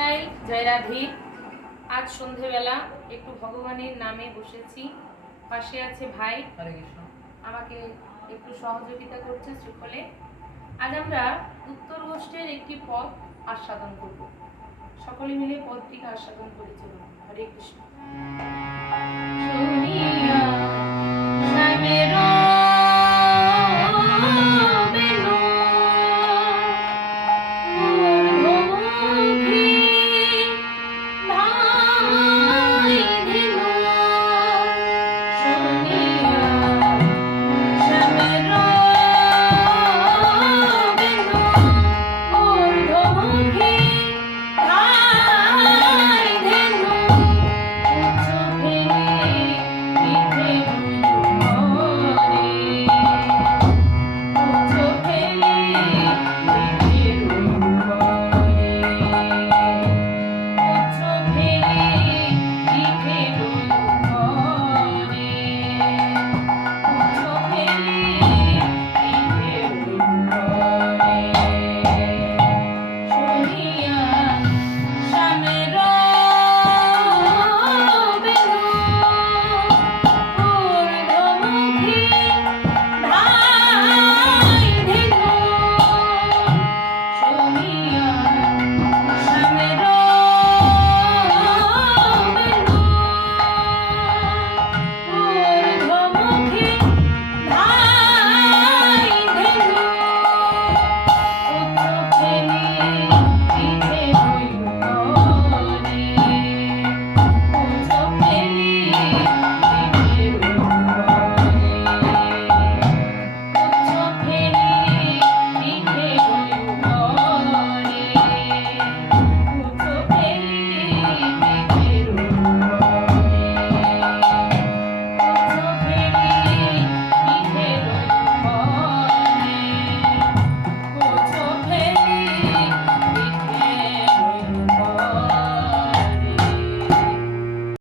তাই জয় রাধে। আজ সন্ধেবেলা একটু ভগবানের নামে বসেছি, পাশে আছে ভাই, আমাকে একটু সহযোগিতা করছে শ্রীফলে। আজ আমরা উত্তর গোষ্ঠের একটি পথ আস্বাদন করব, সকলে মিলে পথটিকে আস্বাদন করে চলুন। হরে কৃষ্ণ। শুনিয়া